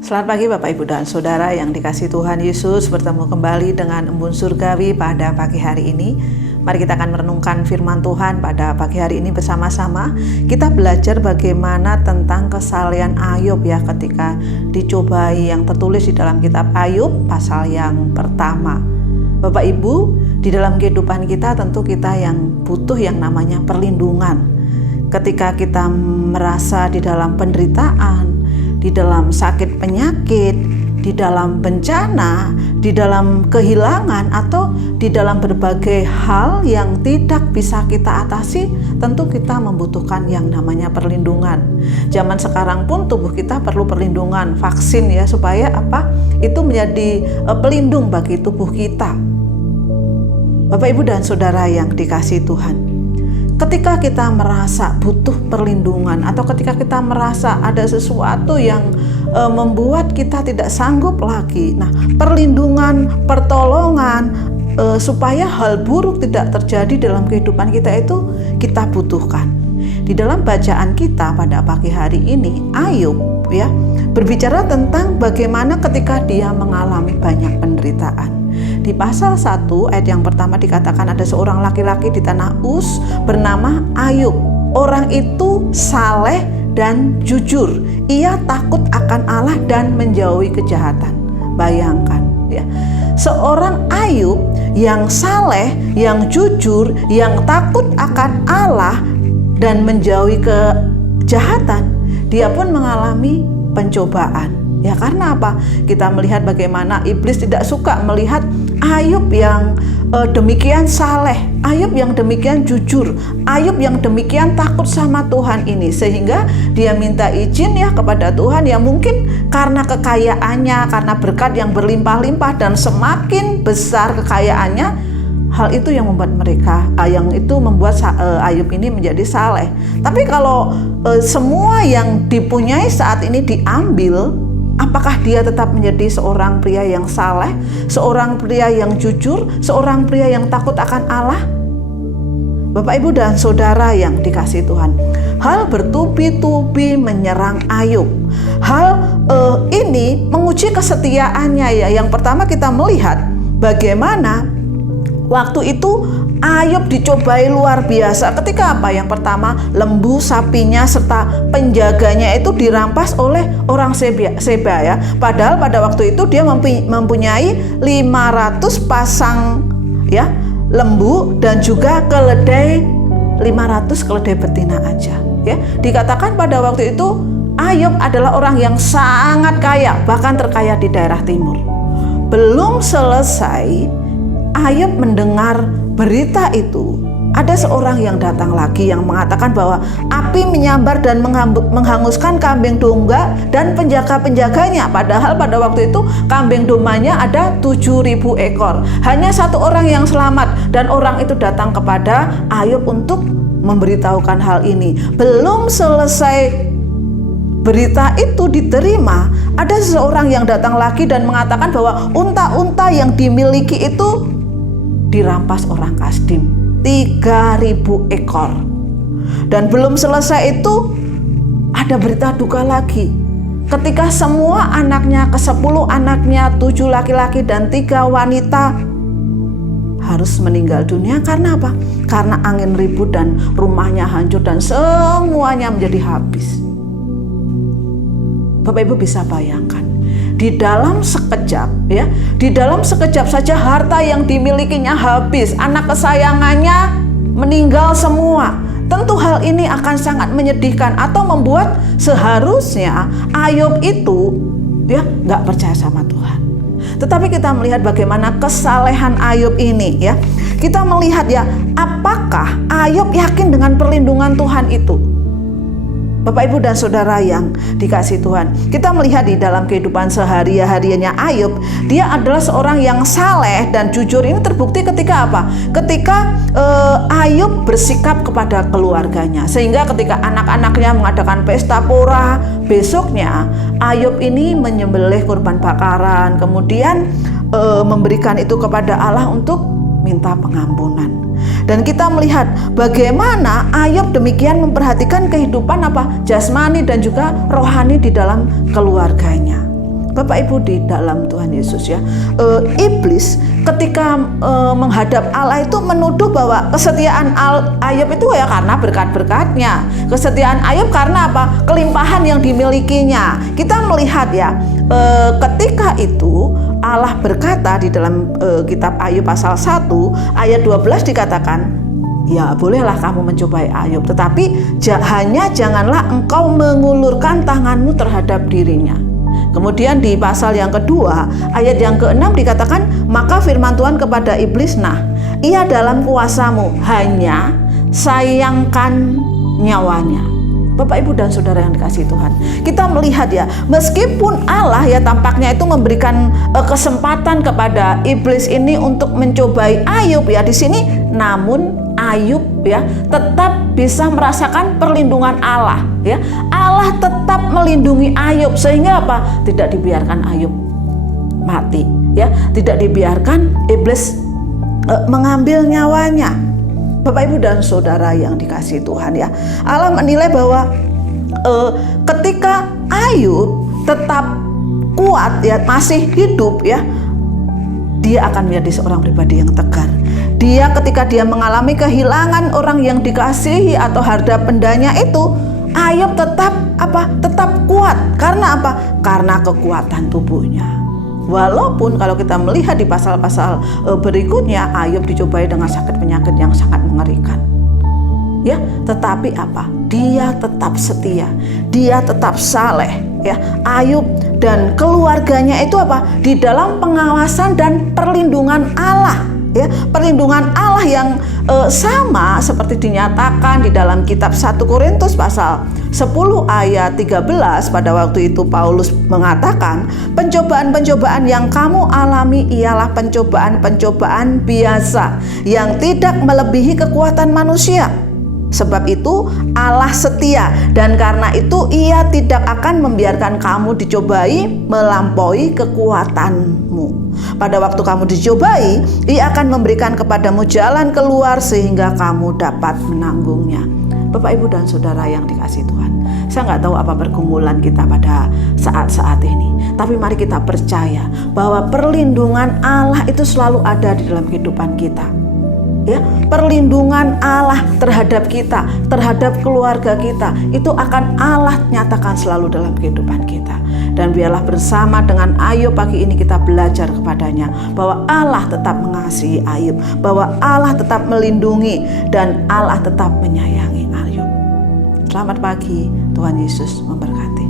Selamat pagi Bapak Ibu dan Saudara yang dikasihi Tuhan Yesus, bertemu kembali dengan Embun Surgawi pada pagi hari ini. Mari kita akan merenungkan firman Tuhan pada pagi hari ini bersama-sama. Kita belajar bagaimana tentang kesalehan Ayub ya ketika dicobai, yang tertulis di dalam kitab Ayub pasal yang pertama. Bapak Ibu, di dalam kehidupan kita tentu kita yang butuh yang namanya perlindungan. Ketika kita merasa di dalam penderitaan, di dalam sakit penyakit, di dalam bencana, di dalam kehilangan, atau di dalam berbagai hal yang tidak bisa kita atasi, tentu kita membutuhkan yang namanya perlindungan. Zaman sekarang pun tubuh kita perlu perlindungan, vaksin ya, supaya itu menjadi pelindung bagi tubuh kita. Bapak Ibu dan Saudara yang dikasihi Tuhan, ketika kita merasa butuh perlindungan atau ketika kita merasa ada sesuatu yang membuat kita tidak sanggup lagi, nah perlindungan, pertolongan supaya hal buruk tidak terjadi dalam kehidupan kita itu kita butuhkan. Di dalam bacaan kita pada pagi hari ini, Ayub ya berbicara tentang bagaimana ketika dia mengalami banyak penderitaan. Di pasal 1 ayat yang pertama dikatakan ada seorang laki-laki di tanah Uz bernama Ayub. Orang itu saleh dan jujur. Ia takut akan Allah dan menjauhi kejahatan. Bayangkan ya. Seorang Ayub yang saleh, yang jujur, yang takut akan Allah dan menjauhi kejahatan, dia pun mengalami pencobaan. Ya karena apa? Kita melihat bagaimana iblis tidak suka melihat Ayub yang demikian saleh, Ayub yang demikian jujur, Ayub yang demikian takut sama Tuhan ini, sehingga dia minta izin ya kepada Tuhan, ya mungkin karena kekayaannya, karena berkat yang berlimpah-limpah dan semakin besar kekayaannya, hal itu yang membuat membuat Ayub ini menjadi saleh. Tapi kalau semua yang dipunyai saat ini diambil, apakah dia tetap menjadi seorang pria yang saleh, seorang pria yang jujur, seorang pria yang takut akan Allah? Bapak Ibu dan Saudara yang dikasihi Tuhan, hal bertubi-tubi menyerang Ayub. Hal ini menguji kesetiaannya ya. Yang pertama kita melihat bagaimana waktu itu Ayub dicobai luar biasa. Ketika apa? Yang pertama, lembu sapinya serta penjaganya itu dirampas oleh orang Seba ya. Padahal pada waktu itu dia mempunyai 500 pasang ya lembu dan juga keledai, 500 keledai betina aja ya. Dikatakan pada waktu itu Ayub adalah orang yang sangat kaya, bahkan terkaya di daerah timur. Belum selesai Ayub mendengar berita itu, ada seorang yang datang lagi yang mengatakan bahwa api menyambar dan menghanguskan kambing domba dan penjaga-penjaganya. Padahal pada waktu itu kambing dombanya ada 7.000 ekor. Hanya satu orang yang selamat, dan orang itu datang kepada Ayub untuk memberitahukan hal ini. Belum selesai berita itu diterima, ada seseorang yang datang lagi dan mengatakan bahwa unta-unta yang dimiliki itu dirampas orang Kasdim, 3.000 ekor. Dan belum selesai itu ada berita duka lagi. Ketika semua anaknya, ke-10 anaknya, 7 laki-laki dan 3 wanita harus meninggal dunia. Karena apa? Karena angin ribut dan rumahnya hancur dan semuanya menjadi habis. Bapak Ibu bisa bayangkan, di dalam sekejap ya, di dalam sekejap saja harta yang dimilikinya habis, anak kesayangannya meninggal semua. Tentu hal ini akan sangat menyedihkan atau membuat seharusnya Ayub itu ya nggak percaya sama Tuhan. Tetapi kita melihat bagaimana kesalehan Ayub ini ya. Kita melihat ya, apakah Ayub yakin dengan perlindungan Tuhan itu? Bapak Ibu dan Saudara yang dikasihi Tuhan, kita melihat di dalam kehidupan sehari-harinya Ayub, dia adalah seorang yang saleh dan jujur. Ini terbukti ketika apa? Ketika Ayub bersikap kepada keluarganya, sehingga ketika anak-anaknya mengadakan pesta pora, besoknya Ayub ini menyembelih kurban bakaran, kemudian memberikan itu kepada Allah untuk minta pengampunan. Dan kita melihat bagaimana Ayub demikian memperhatikan kehidupan jasmani dan juga rohani di dalam keluarganya. Bapak Ibu di dalam Tuhan Yesus ya, iblis ketika menghadap Allah itu menuduh bahwa kesetiaan Ayub itu ya karena berkat-berkatnya, kesetiaan Ayub karena apa? Kelimpahan yang dimilikinya. Kita melihat ya, ketika itu Allah berkata di dalam kitab Ayub pasal 1 ayat 12 dikatakan, ya bolehlah kamu mencobai Ayub, tetapi janganlah engkau mengulurkan tanganmu terhadap dirinya. Kemudian di pasal yang kedua ayat yang ke-6 dikatakan, maka firman Tuhan kepada iblis, nah ia dalam kuasamu, hanya sayangkan nyawanya. Bapak Ibu dan Saudara yang dikasihi Tuhan, kita melihat ya, meskipun Allah ya tampaknya itu memberikan kesempatan kepada iblis ini untuk mencobai Ayub ya di sini, namun Ayub ya tetap bisa merasakan perlindungan Allah ya. Allah tetap melindungi Ayub sehingga apa? Tidak dibiarkan Ayub mati ya, tidak dibiarkan iblis mengambil nyawanya. Bapak Ibu dan Saudara yang dikasihi Tuhan ya, Allah menilai bahwa ketika Ayub tetap kuat ya, masih hidup ya, dia akan menjadi seorang pribadi yang tegar. Dia ketika dia mengalami kehilangan orang yang dikasihi atau harta bendanya itu, Ayub tetap kuat. Karena apa? Karena kekuatan tubuhnya. Walaupun kalau kita melihat di pasal-pasal berikutnya, Ayub dicobai dengan sakit penyakit yang sangat mengerikan. Ya, tetapi apa? Dia tetap setia. Dia tetap saleh, ya. Ayub dan keluarganya itu apa? Di dalam pengawasan dan perlindungan Allah. Ya, perlindungan Allah yang sama seperti dinyatakan di dalam kitab 1 Korintus pasal 10 ayat 13. Pada waktu itu Paulus mengatakan, pencobaan-pencobaan yang kamu alami ialah pencobaan-pencobaan biasa yang tidak melebihi kekuatan manusia. Sebab itu Allah setia, dan karena itu Ia tidak akan membiarkan kamu dicobai melampaui kekuatanmu. Pada waktu kamu dicobai, Ia akan memberikan kepadamu jalan keluar sehingga kamu dapat menanggungnya. Bapak, Ibu, dan Saudara yang dikasihi Tuhan, saya nggak tahu apa pergumulan kita pada saat-saat ini, tapi mari kita percaya bahwa perlindungan Allah itu selalu ada di dalam kehidupan kita. Ya, perlindungan Allah terhadap kita, terhadap keluarga kita, itu akan Allah nyatakan selalu dalam kehidupan kita. Dan biarlah bersama dengan Ayub pagi ini kita belajar kepadanya bahwa Allah tetap mengasihi Ayub, bahwa Allah tetap melindungi, dan Allah tetap menyayangi Ayub. Selamat pagi, Tuhan Yesus memberkati.